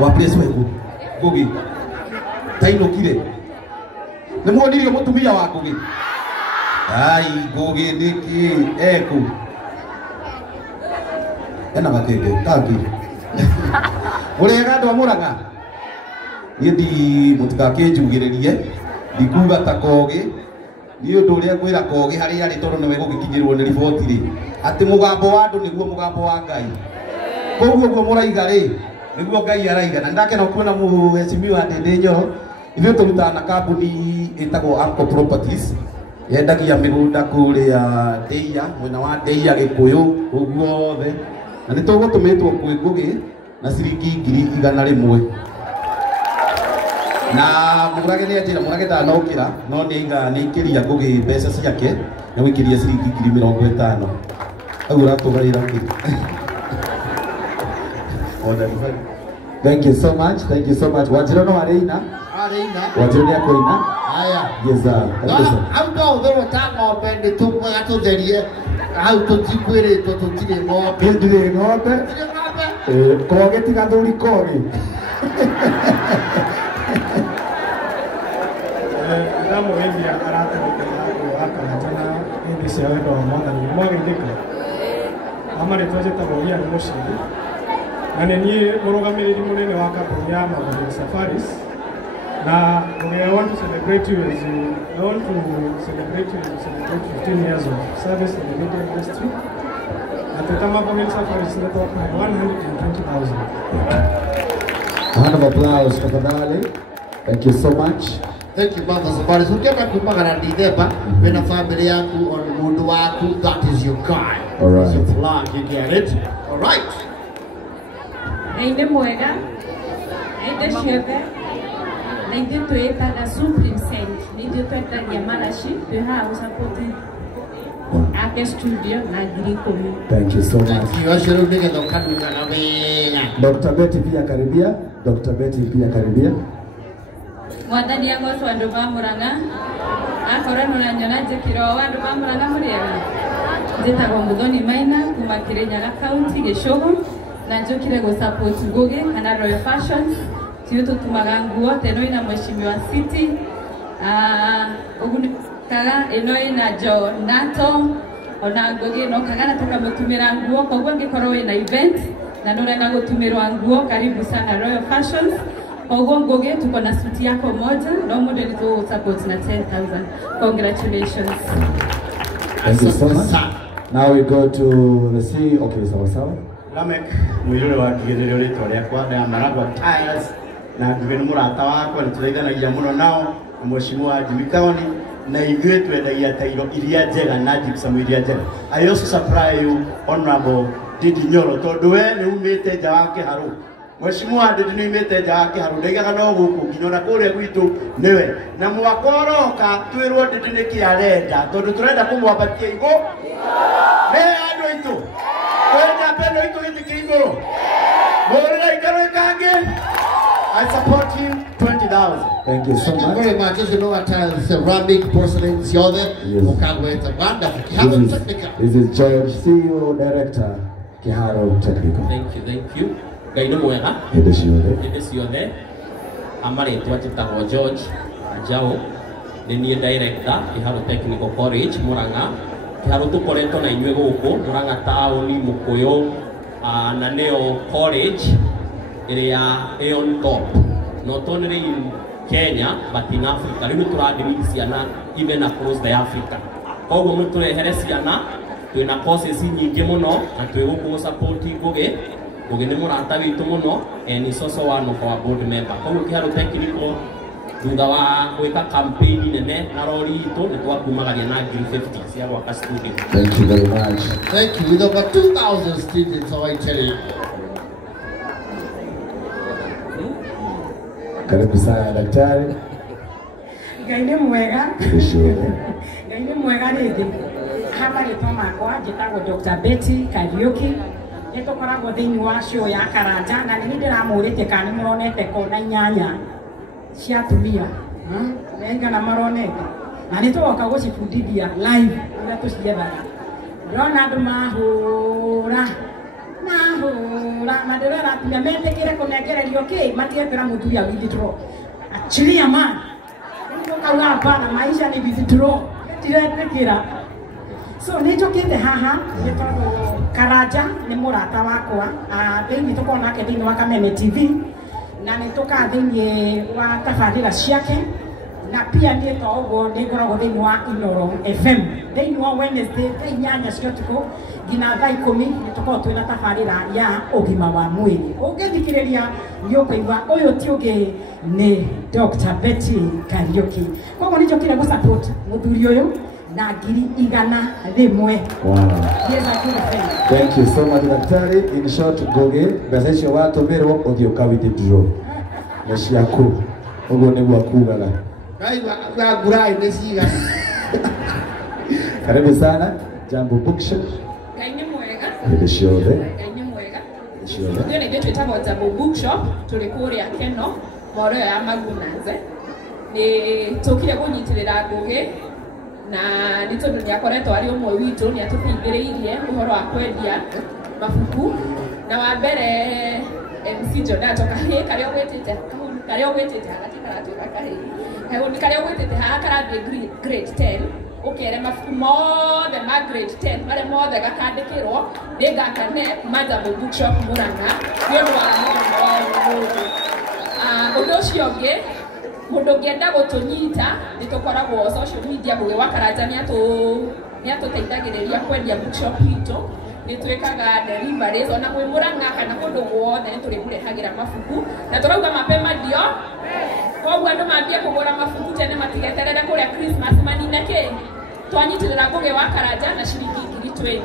Wa place wewe Ngugi. Tainukire. Nĩ muonirio mũtumia wa Ngugi. Ai Ngugi ndiki eku. Ena gatende taki. Urega andũ a Mũrang'a. Niĩ ndi mũtikakĩnjugĩrĩrie. Ndikuga ta Kogi. Nĩ ũndũ ũrĩa ngwĩra Kogi harĩa arĩ tondũ nĩwe gũgĩkinyĩrwo nĩ riboti rĩ. Atĩ mũgambo wa andũ nĩguo mũgambo wa Ngai. Koguo guo mũraiga rĩ. Nĩguo Ngai araiga. Na ndakena kuona mũhecimiwa Ndindi Nyoro. Ithuĩ tũrutaga na kambuni ĩtagwo Amco Properties. Yendagia mĩgũnda kũrĩa Ndeia, mwena wa Ndeia Gĩkũyũ, ũguo othe. Na nĩ tũgũtũmĩtwo kwĩ Ngugi na ciringi 100,000. Na Mũrage nĩ atĩra Mũrage ndanokĩra no nĩ ikĩria Ngugi mbeca ciake na gwĩkĩria ciringi 50,000. Au ũratũgarĩra kĩ? Thank you so much. Thank you so much. Wanjira no areina? Areina. Wanjira ni akoina? Aya. Yes sir. Thank you sir. Au ndo thoro ta ng'ombe ndi tumwe tutherie. Au tutikwĩrĩtwo tutire ng'ombe. Ndire ng'ombe. Koge tiga thuri Kogi. Ndamo hivi akarata akaratana hindi cia wendo wa mwathani mwagĩrĩka. Amare twaje tabogia ni mushiri. Na nĩ mũrũgamĩrĩri mũnene wa kambuni ya Magadi Safaris. Na I want to celebrate you as you, I want to celebrate you to celebrate 15 years of service in the media industry. At the Magadi Safaris, we talk about 120,000. A round of applause for Fadali. Thank you so much. Thank you, Mother Safaris. Ukienda kupagana Ndithemba, wena family yaku on mundu waku, that is your guy. All right. It's a flag, you get it? All right. Nainde mwega, nainde shebe, nainde tueta na Supreme Saint, nainde tueta ya marashi, tuha usapoti ake studio na girikomi. Thank you so much. Thank you. Ashuru nige dokanuka na wena. Dr. Betty pia karibia. Dr. Betty pia karibia. Mwathani yangu andu ba Mũrang'a. Akora nona nyona njikiro andu ba Mũrang'a muriega. Njitagwo Muthoni Maina kuma Kirinyaga County Gĩcũgũ. Na njokire go support Ngugi kana Royal Fashions. Tiyo tutumaga nguo teno ina mheshimiwa City. Oguni kaga eno ina Jo Nato. Ona Ngugi no kaga nataka mutumira nguo kwa gwange korwo ina event na nora na gutumirwa nguo karibu sana Royal Fashions. Kwa Ngugi tuko na suti yako moja no mude ni to support na 10,000. Congratulations. Thank you so much. Now we go to the sea. Okay, sawa. Lamek mwirure wa kigererio rĩtwa rĩakwa na Maragwa Tiles na Ngugi nĩ mũrata wakwa nĩ tũraithanagia mũno nao na mheshimiwa Jimmy Kaoni na ithuĩ twendagia tairo iria njega na gypsum iria njega. I also supply you honorable Ndindi Nyoro tondũ we nĩ umĩte nja wa kĩharũ. Mheshimiwa Ndindi nĩ umĩte nja wa kĩharũ ndaigaga no gũkũ nginya ona kũrĩa gwitũ nĩwe na mwaka ũroka twĩrwo Ndindi nĩ kĩ arenda tondũ tũrenda kũmwambatia igũ nĩ andũ aitũ. I support him 20,000. Thank you so Thank much. you very much. As you know, at ceramic, porcelain, ciothe. Mukagwe, it's a wonderful. Kiharo Technical. This is George, CEO, Director, Kiharo Technical. Thank you. Ngai nĩ mwega. Hĩndĩ ciothe. Amarĩtwa njĩtagwo George Ajao. Nĩ niĩ Director, Kiharo Technical College, Mũrang'a. Kiharo tũkoretwo na inyuĩ gũkũ, Mũrang'a taũni, Mũkũyũ, na nĩyo college ĩrĩa ĩ on top. Not only in Kenya, but in Africa. Rĩu tũrathimithia ciana even across the Africa. Koguo mũtũrehere ciana, twĩna courses nyingĩ mũno, na twĩgũkũ support Ngugi. Ngugi nĩ mũrata witũ mũno, and is also one of our board member. Koguo Kiharo Technical thutha wa gwĩka campaign nene na rori itũ nĩ twakumagaria na 50 cia gwaka studio. Thank you very much. Thank you. With over 2,000 students, so I tell you. Karibu sana daktari. Ngai nĩ mwega. Ngai nĩ mwega rĩngĩ. Hapa rĩtwa makwa njĩtagwo Dr. Betty Kariuki. Nĩ tũkoragwo thĩinĩ wa show ya Karanja na nĩ ndĩramũrĩte kana nĩ mũronete kona 8 cia atumia. Nengana maronete. Na nĩ tũgoka gũcibundithia live ũrĩa tũciethaga. Ndĩrona andũ mahũra na maderera atumia metekire kunegererio ki matiethera muthuri withdraw achilia man kauga hapana maisha ni withdraw tiretekira so nijokite haha gitagwo Karanja ni murata wakwa thiini tukona nake thiini wa Kameme TV na nituka thiini wa tabarira ciake na pia nito uguo ningoragwo thiini wa Inoro FM thiini wa Wednesday inyanya cia tuko ngina thaa 10 nitukorwo twina tabarira ya ugima wa mwiri ungithikiriria ngiukaigua uyu ti ungi ni Dr. Betty Kariuki koguo nijokire gu support muthuri uyu na ngiri 100 Wow. Thank you so much daktari. In short goge mbeca watumirwo uthio ka withdraw na ciaku uguo niguo akugaga Kaigua ngurai nĩ cigana. Karibu sana Jambo Bookshop. Ngai nĩ mwega. Nĩ ciothe. Ngai nĩ mwega. Ciothe. Ndio nĩ twĩtagwo Jambo Bookshop tũrĩ kũrĩa Keno moro ya Magunaze. Nĩ tũkire kũnyitirĩra Ngũgĩ na nĩ tondũ nĩ akoretwo arĩ ũmwe witũ nĩ atũteithĩrĩirie ũhoro wa kwendia mabuku na wa mbere MC Jonato kahĩĩ karĩa ũgwĩtĩte hagati karatuĩka kahĩĩ karĩa ũgwĩtĩte haha karathiĩ grade 10 ũkere mabuku mothe ma grade 10 marĩa mothe gakandĩkĩrwo nĩ ngakane kuma Jambo Bookshop Mũrang'a nĩ ũndũ wa mũthenya ũndũ ũcio ũngĩ mundu ngenda gutunyita nitukoragwo social media Ngũgĩ wa Karanja ni atuteithagiriria kwendia bookshop itu nitwikaga deliveries ona mwi Mũrang'a kana kundu guothe niturimurehagira mabuku na turauga mapema ndio koguo andu mambie kugura mabuku tene matigeterere kuria Christmas manine ki twanyitirira Ngũgĩ wa Karanja na ciringi 20.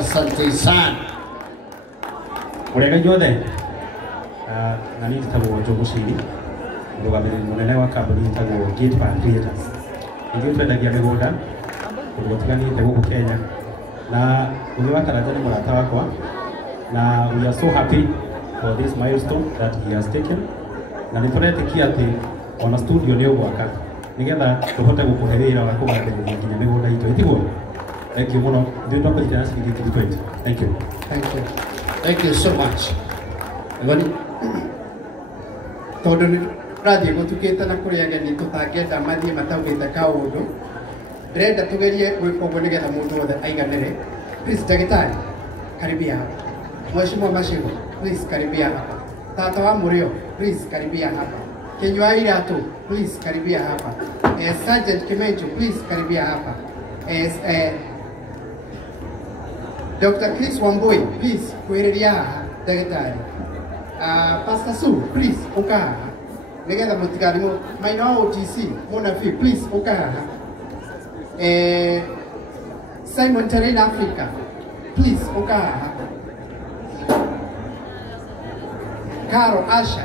Asante sana. Murega inyuothe na nĩ njĩtagwo Njogu Ciri mũrũgamĩrĩri mũnene wa kambuni ĩtagwo Gate Pan Creators. Ithuĩ twendagia mĩgũnda kũndũ gũtiganĩte gũkũ Kenya na Ngũgĩ wa Karanja nĩ mũrata wakwa na we are so happy for this milestone that he has taken na nĩ tũretĩkia atĩ ona studio nĩ ũgwaka nĩgetha tũhote gũkũhe wĩra wa kũgathĩrĩria nginya mĩgũnda itũ ĩtigwo. Thank you mũno ithuĩ twakũnyitana na ciringi 20. Thank you. Thank you so much. Ngoni tondu ni rathie gutukite na kuri ageni tutangenda mathie mataugite kaundu ndĩrenda tugerie gwĩka ũguo nĩgetha mũndũ wothe aiganĩre. Please ndagĩtarĩ karibia hapa. Mheshimiwa Mashigo please karibia hapa. Tata wa Mũrĩo please karibia hapa. Kenywa Iratu please karibia hapa. Sergeant Kimencho please karibia hapa. Dr. Chris Wambui please kuhĩrĩria haha ndagĩtarĩ. Pastor Sue, please, uka. Nigenda mutigari Maina OTC, Monafi, please, uka. Simon Terrain Africa, please, uka. Caro Asha,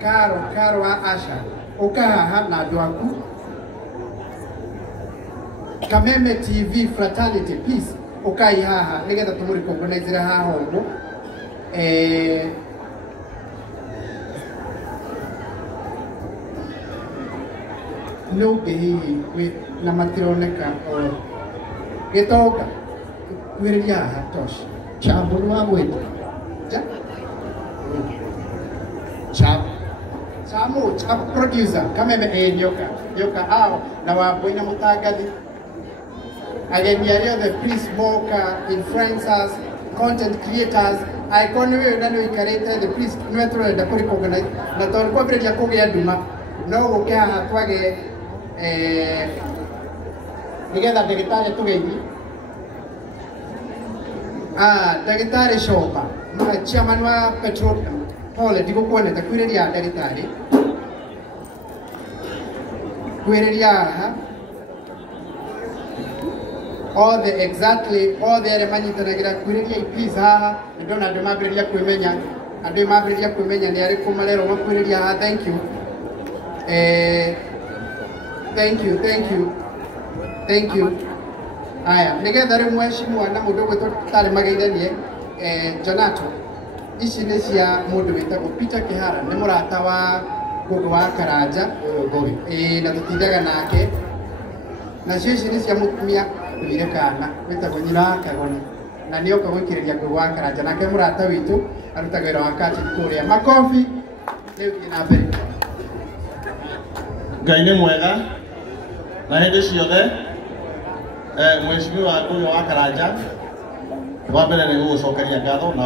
Caro Asha, uka na duaku. Kameme TV Fraternity, please, uka haha. Nigenda tumuri organize haha hongo. No behihi na matironeka gitoka kwĩrĩria haha tosh Chambo ni wa gwĩta Chamo producer Kameme nyoka ao na Wambui na Mũtangathi ageni arĩa othe please moka influencers content creators icon wewe nani uikarete the please nwe turenda kuri organize na tondũ kwambĩrĩria kũgĩa nduma no gũke haha twage nigetha ndagĩtarĩ tũgeithie ndagĩtarĩ Shoba chairman wa Petroleum pole ndigũkuonete kwĩrĩria ndagĩtarĩ kwĩrĩria haha all the arĩa manyitanagĩra kwĩrĩria please haha ndona andũ mambĩrĩria kwĩmenya nĩ arĩkũ marerwo makwĩrĩria haha. Thank you. Aya, nigetha rĩu mheshimiwa na mũndũ ũgwĩtwo tarĩ mageithanie Jonato. Ici nĩ cia mũndũ wĩtagwo Peter Kĩhara, nĩ mũrata wa Ngũgĩ wa Karanja na tũtindaga nake. Nacio ici nĩ cia mũtumia wĩire kana wĩtagwo nyina wa Kagoni. na nĩ oka gwĩkĩrĩria ngũgũ wa Karanja, nake mũrata witũ arutaga wĩra wa kati kũrĩa. Makobi rĩu thiĩ na mbere. Ngai nĩ mwega na hĩndĩ ciothe. Mheshimiwa ũyũ wa Karanja, wa mbere nĩ gũgũcokeria ngatho na